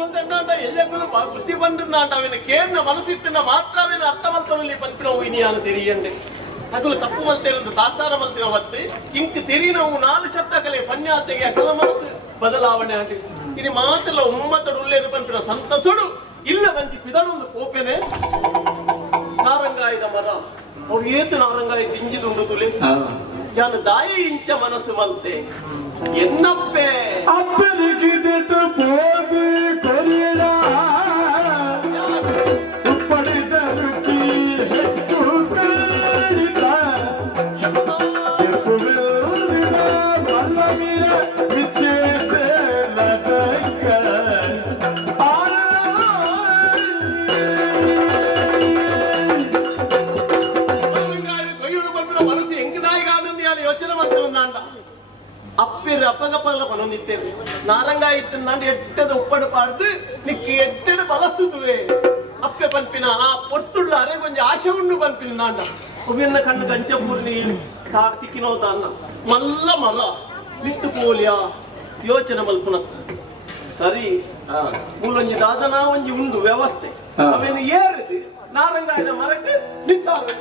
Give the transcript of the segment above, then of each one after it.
ಮಲ್ತಂಡ ಎಲ್ಲೆಂಗಳು ಬುದ್ಧಿ ಬಂದಂಡ ಅವನ ಕೇರ್ನ ಮನಸ್ಸಿಟ್ಟಿನ ಮಾತ್ರ ಅವನ ಅರ್ಥ ಮಲ್ತನಲ್ಲಿ ಪಂಪಿನ ಇನಿಯಾನ ತೆರಿಯಂಡೆ ಅಗಲು ಸಪ್ಪು ಮಲ್ತೇನಂದು ತಾಸಾರ ಮಲ್ತಿನ ಹೊತ್ತು ಇಂಕ್ ತೆರಿ ನಾವು 4 ಶಬ್ದ ಕಲೆ ಪನ್ಯಾತೆಗೆ ಅಕಲ ಮನಸ್ಸು ಬದಲಾವಣೆ ಆಗಿ ಇನಿ ಮಾತೆಲ್ಲ ಒಮ್ಮತ್ತಡು ಉಲ್ಲೇರು ಪಂಪಿನ ಸಂತಸುಡು ಇಲ್ಲದಂತಿ ಪಿದಳೊಂದು ಕೋಪೆನೆ ನಾರಂಗಾಯದ ಮರ ಅವು ಏತು ನಾರಂಗಾಯ ತಿಂಜಿದುಂಡು ತುಲೆ ಯಾನು ದಾಯಿ ಇಂಚ ಮನಸ್ಸು ಮಲ್ತೆ ಎನ್ನಪ್ಪೆ ಅಪ್ಪನಿಗಿಟ್ಟು ಹೋಗಿ ಕೊರಿಯಡ ಉಪ್ಪಡಿದ ರುಚಿ ಹೆಚ್ಚು ಕಾಡಿದ ಎಪ್ಪುವೆಲ್ಲ ಮಲ್ಲವೀರ ವಿಚ್ಛೇದ ಲದಕ ಕೊಯ್ಯುಡು ಬಂದಿರೋ ಮನಸ್ಸು ಎಂಕದಾಯಿ ಕಾಣಂದು ಯಾರು ಯೋಚನೆ ಮಾಡ್ತಾರೆ ಅಂದ ಅಪ್ಪಿರ ಅಪ್ಪಗಪ್ಪಲ್ಲ ಪನೊಂದಿತ್ತೇವೆ ನಾರಂಗ ಇತ್ತು ನಾನು ಎಟ್ಟದ ಉಪ್ಪಡು ಪಾಡ್ದು ನಿಕ್ಕಿ ಎಟ್ಟೆಡು ಬಲಸುದುವೆ ಅಪ್ಪೆ ಪನ್ಪಿನ ಆ ಪೊರ್ತುಳ್ಳ ಅರೆ ಕೊಂಚ ಆಶೆ ಉಂಡು ಪನ್ಪಿನ ನಾಂಡ ಒವ್ವೆನ್ನ ಕಣ್ಣು ಗಂಚಪೂರ್ಣಿ ತಿಕ್ಕಿನೋದ ಅನ್ನ ಮಲ್ಲ ಮಲ ಬಿಟ್ಟು ಪೋಲಿಯ ಯೋಚನೆ ಮಲ್ಪುನ ಸರಿ ಮೂಲೊಂಜಿ ದಾದನ ಒಂಜಿ ಉಂಡು ವ್ಯವಸ್ಥೆ ಅವೇನು ಏರಿದು ನಾರಂಗಾಯದ ಮರಕ್ಕೆ ನಿಂತಾವೆ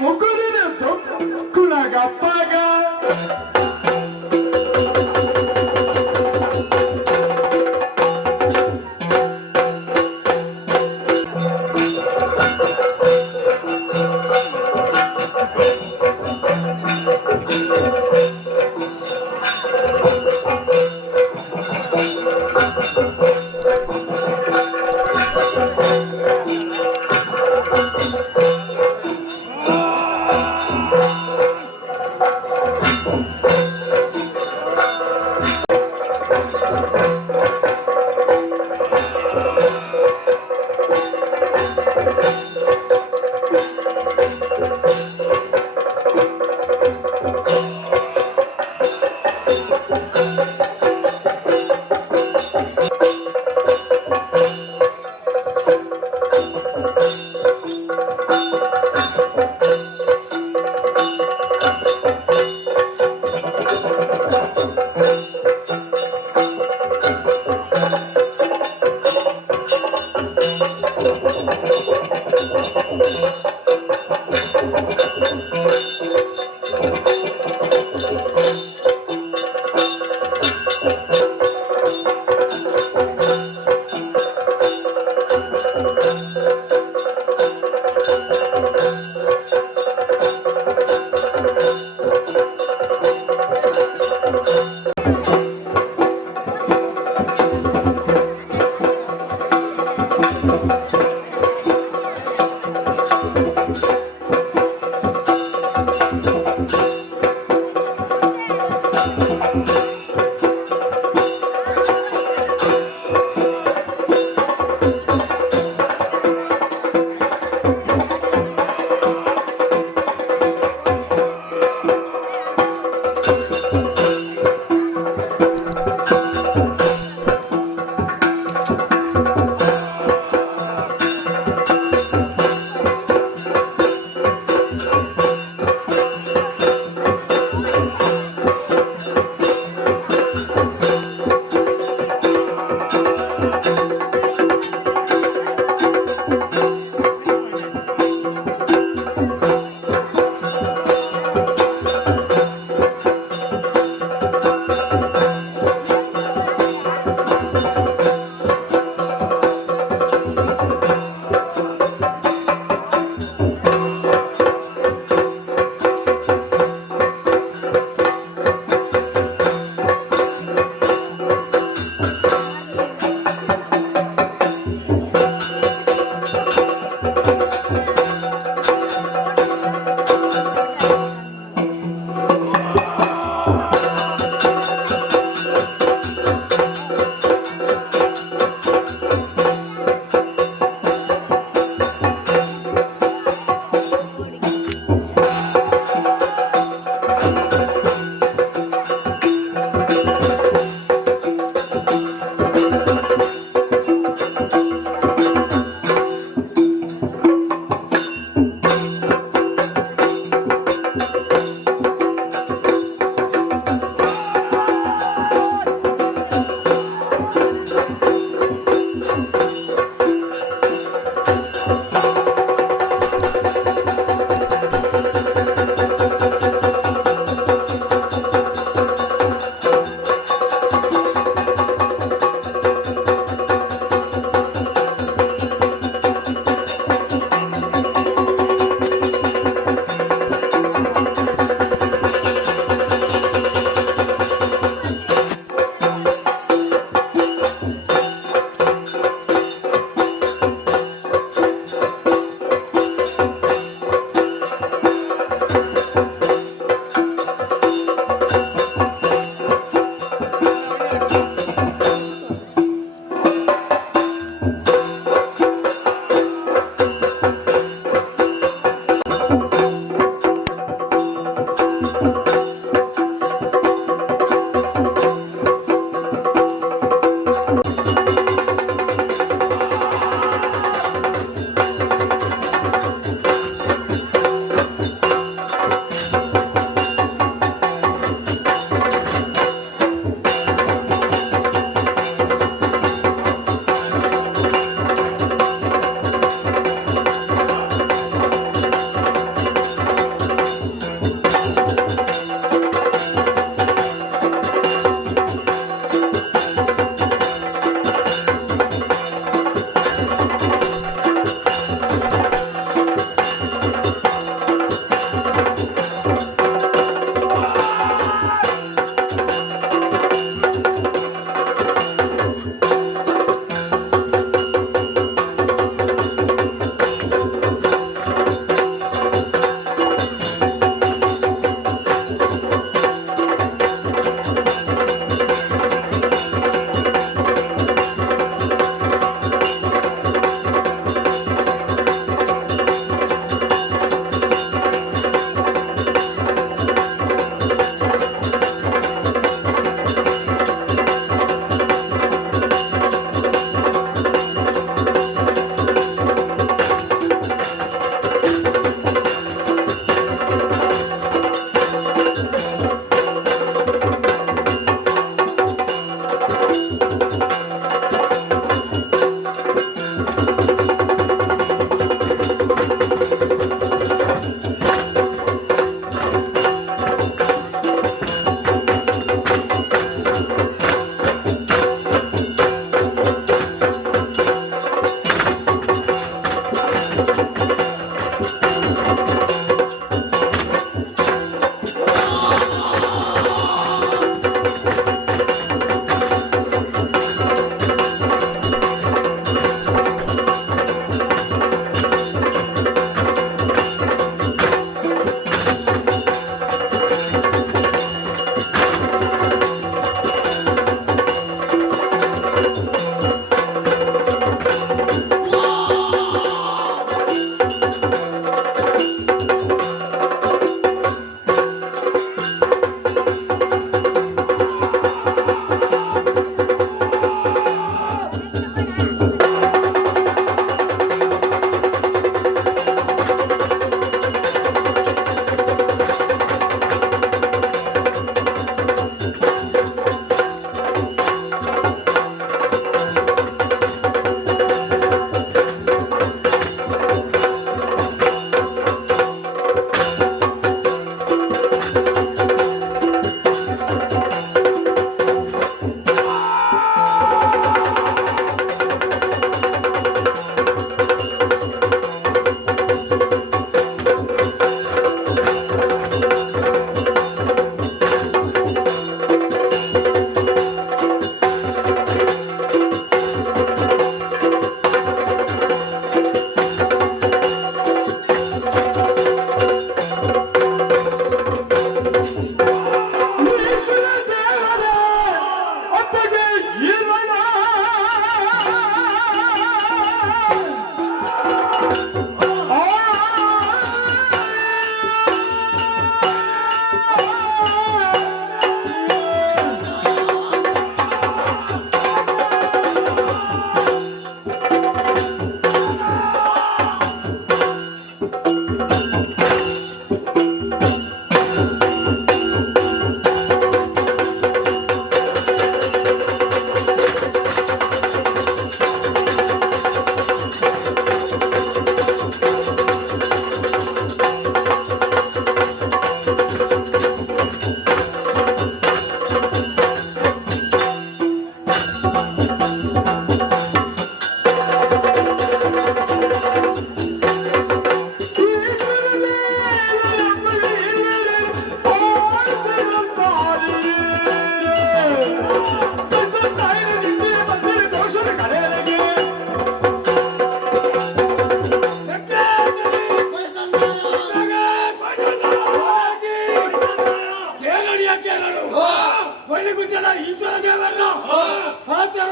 ಮುಗುಳಿನ ಕುಣಗಪ್ಪಗ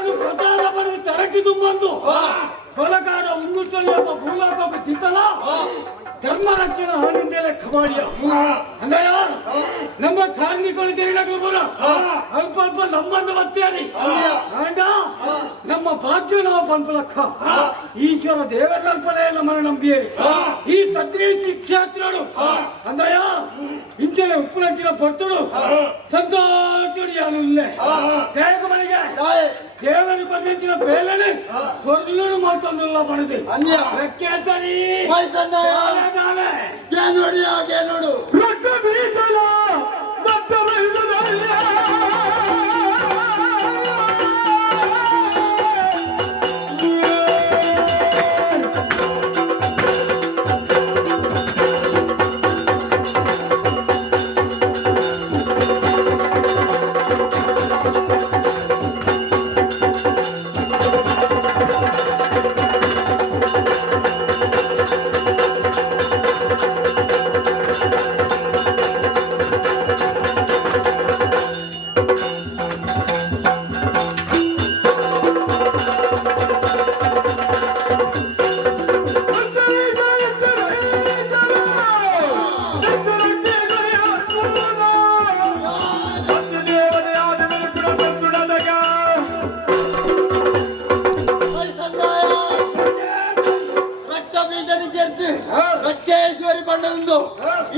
ದೇವರನ್ನು ಪ್ರಸಾದ ಪಡೆದು ತರಕಿ ತುಂಬಂದು ಹೊಲಗಾರ ಉಂಗುತ್ತಳಿಯ ಭೂಲಾಪಕ್ಕೆ ತಿತ್ತಲ ಧರ್ಮ ರಕ್ಷಣೆ ಹಣ್ಣಿಂದ ಲೆಕ್ಕ ಮಾಡಿಯ ಅಂದಯ್ಯ ನಮ್ಮ ಕಾರ್ಮಿಕರು ತೆರಿಲಕ್ಕೂ ಬರ ಅಲ್ಪ ಅಲ್ಪ ನಮ್ಮಂದು ಮತ್ತೇರಿ ಆಂಡ ನಮ್ಮ ಭಾಗ್ಯ ನಾವು ಪಂಪಲಕ್ಕ ಈಶ್ವರ ದೇವರಲ್ಪನೇ ನಮ್ಮನ್ನು ನಂಬಿಯೇರಿ ಈ ಕತ್ರಿ ಕ್ಷೇತ್ರಡು ಅಂದಯ್ಯ ಇಂಚನೆ ಉಪ್ಪುನಂಚಿನ ಪೊರ್ತುಡು ಸಂತೋಷಡಿ ಯಾನು ಇಲ್ಲೇ ದೇವಕ ಮನೆಗೆ ದೇವರಿಗೆ ಬಂದಿನ ಬೇಲನೆ ಹೊರಲೂರು ಮಾಡ್ಕೊಂಡಲ್ಲ ಮಾಡಿದೆ ಲೆಕ್ಕೆ ಸರಿ ನೋಡು ರೊಟ್ಟ ಬೀಜಲ ದತ್ತ ಬೀಜದಲ್ಲ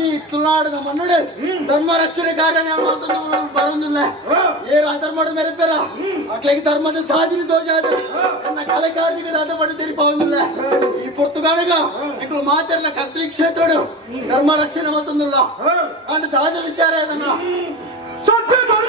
ಈ ತುಳುನಾಡಿನ ಮನ್ನಡೆ ಧರ್ಮ ರಕ್ಷಣೆ ಕಾರ್ಯ ಬರೋದಿಲ್ಲ ಏರು ಧರ್ಮದ ಮೆರೆಪೆರ ಅಕ್ಲೆಗೆ ಧರ್ಮದ ಸಾಧಿನ ದೋಜಾದ ನನ್ನ ಕಲೆ ಕಾರ್ಯಕ್ಕೆ ದಾದ ಪಡೆದಿರಿ ಪಾವನಿಲ್ಲ ಈ ಪುರ್ತುಗಾಳಗ ನಿಗಳು ಮಾತಾಡಲ ಕತ್ರಿ ಕ್ಷೇತ್ರಡು ಧರ್ಮ ರಕ್ಷಣೆ ಮತ್ತೊಂದಿಲ್ಲ ಅಂಡ್ ದಾದ ವಿಚಾರ ಅದನ್ನ ಸತ್ಯ ಧರ್ಮ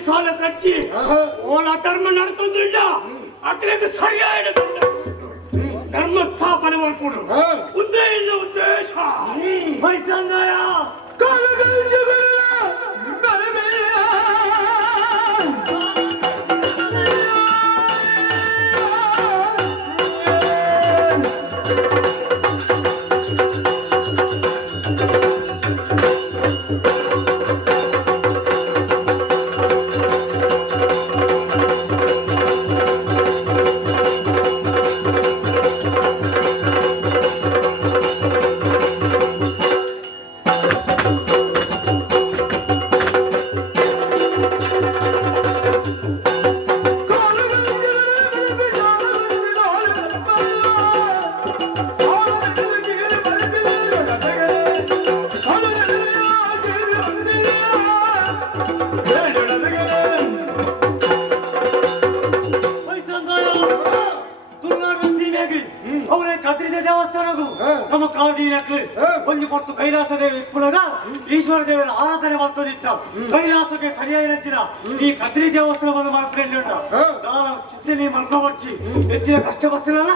ಮೀಸಾಲ ಕಚ್ಚಿ ಓಲ ಧರ್ಮ ನಡೆತೊಂದಿಲ್ಲ ಅಕ್ಲೇದು ಸರಿಯಾದ ಧರ್ಮ ಸ್ಥಾಪನೆ ಮಾಡ್ಕೊಡು ಮುಂದೆ ಇಲ್ಲ ಉದ್ದೇಶ ವೈಸಂಗಾಯ ಈಶ್ವರ ದೇವರ ಆರಾಧನೆ ಮಾಡ್ತೋದಿತ್ತ ಕೈಲಾಸಕ್ಕೆ ಸರಿಯಾಗಿ ನೆಚ್ಚಿನ ಈ ಕದ್ರಿ ದೇವಸ್ಥಾನವನ್ನು ಮಾಡ್ಕೊಂಡು ನಾನು ಚಿಂತನೆ ಮಲ್ಕೊಬರ್ಚಿ ಹೆಚ್ಚಿನ ಕಷ್ಟ ಬರ್ತಿರಲ್ಲ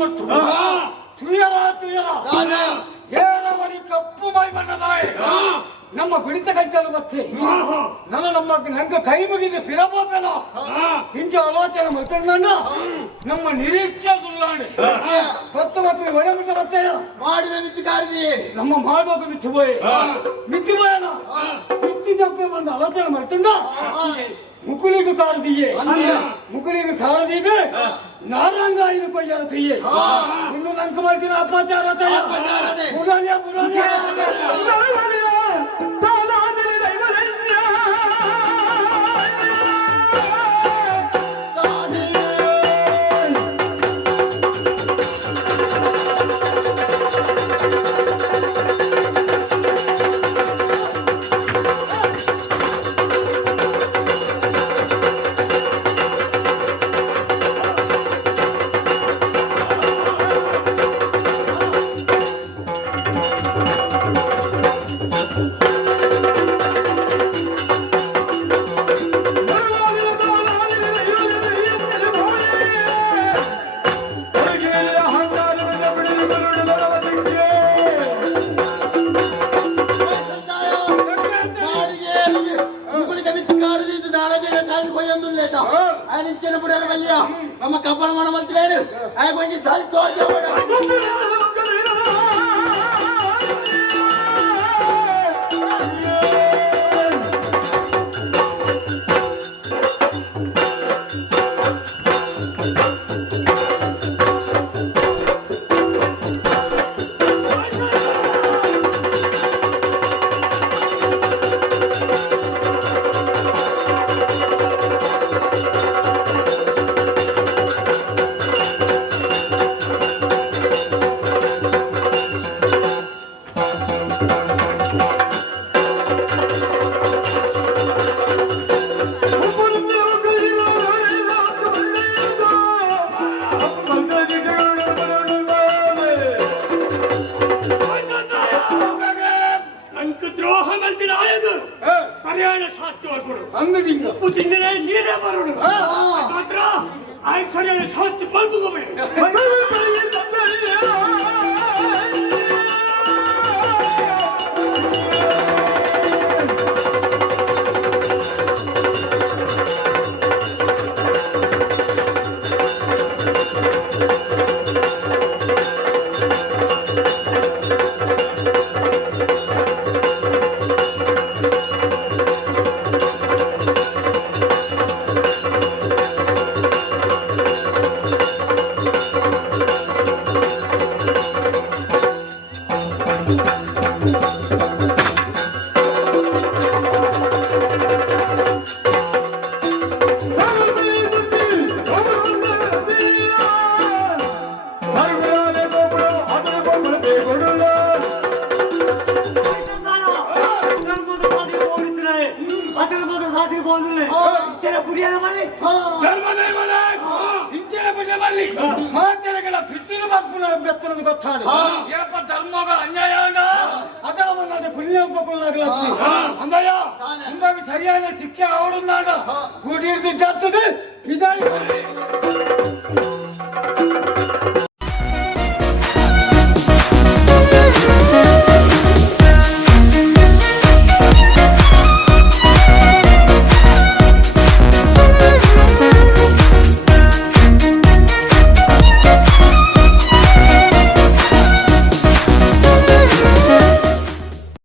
ಮತ್ತು ತುಯಲ ಏಳವರಿ ಕಪ್ಪು ಮೈ ಬಣ್ಣದಾಯ ನಮ್ಮ ಬಿಡಿತ ಕೈತಲು ಮತ್ತೆ ನಂಗೆ ಕೈ ಮುಗಿದು ಫಿರಬೋಬೇಲ ಇಂಚ ಆಲೋಚನೆ ಮತ್ತೊಂದು ನಮ್ಮ ನಿರೀಕ್ಷೆ ಸುಳ್ಳಾಡಿ ಹೊತ್ತು ಮತ್ತು ಒಳಬಿಟ್ಟ ಮತ್ತೆ ಮಾಡಿದ ಮಿತಿಕಾರದಿ ನಮ್ಮ ಮಾಡುವಾಗ ಮಿತಿಬೋಯನ ತಿತ್ತಿ ತಪ್ಪೆ ಬಂದು ಆಲೋಚನೆ ಮತ್ತೊಂದು ಮುಕುಳಿಗೆ ಕಾರದಿಯೇ ಮುಕುಳಿಗೆ ಕಾರದಿಗೆ ನಾರಂಗ ಇದು ಕೊಯ್ಯಾರ ತಯ್ಯೆ ಒಂದು ನಂಕ ಮಾಡ್ತೀನಿ ಅಪಚಾರ ತಯ್ಯ ಬುಡಾಲಿಯ ನಮ್ಮ ಕಬ್ಬಣ ಮನ ಮಂತ್ರಿ ಆಗ ಒಂಜಿ ಸಾಲಿ ತೋಜ ಸರಿಯಾದ ಶಾಸ್ತ್ರ ಅಂಗಡಿ ಉಪ್ಪು ತಿಂದರೆ ನೀರೇ ಬರೋಣ ಮಾತ್ರ ಆಯ್ತು ಸರಿಯಾದ ಶಾಸ್ತ್ರ ಬಲ್ಬುಗೋಬೇಡಿ ಬಿಸಿಲು ಬೆಸ್ತನದು ಗೊತ್ತಾನೆ ಏನಪ್ಪ ಧರ್ಮಗ ಅನ್ಯಾಯನ ಅದರ ಪುಣ್ಯಪಗಳಾಗ್ಲತ್ತಿ ಅಂದಯ್ಯ ಹಿಂಗಾಗಿ ಸರಿಯಾದ ಶಿಕ್ಷೆ ಅವಳು ನಾನು ಕೂಡಿಡ್ದು ಜತ್ತದು ವಿದಾಯ